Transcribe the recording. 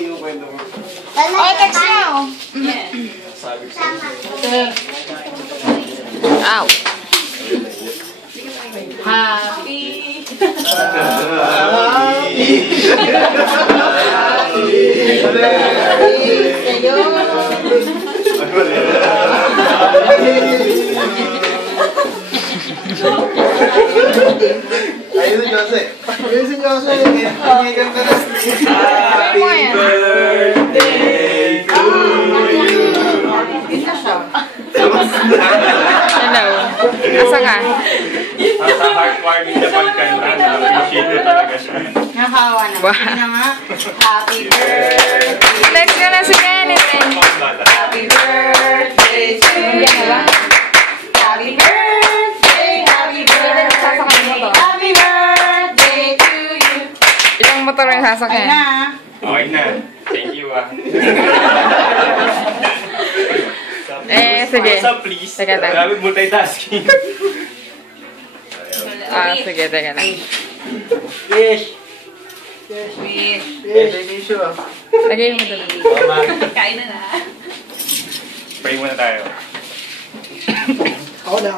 yung kwento mo. Oh, text now. Sabi ko Ow. Happy. Ayun si Jose. Ayun si Jose. Happy birthday to you. Hello. Asa ka? Sa heartwarming na pagkanta, na-appreciate na talaga siya. Nakawa na. Wow. Sige na nga. Happy birthday. Text ko na si Kenneth. Happy birthday to you. Happy birthday. Happy birthday. Happy birthday to you. Ilang motor yung Ay sasakyan? na. Okay na. Thank you Sige. What's up, please? Teka lang. Grabe multitasking. Sige, teka lang. Fish. Wish. Fish. Lagay mo doon. Kain na na. Pray muna tayo. Ako na.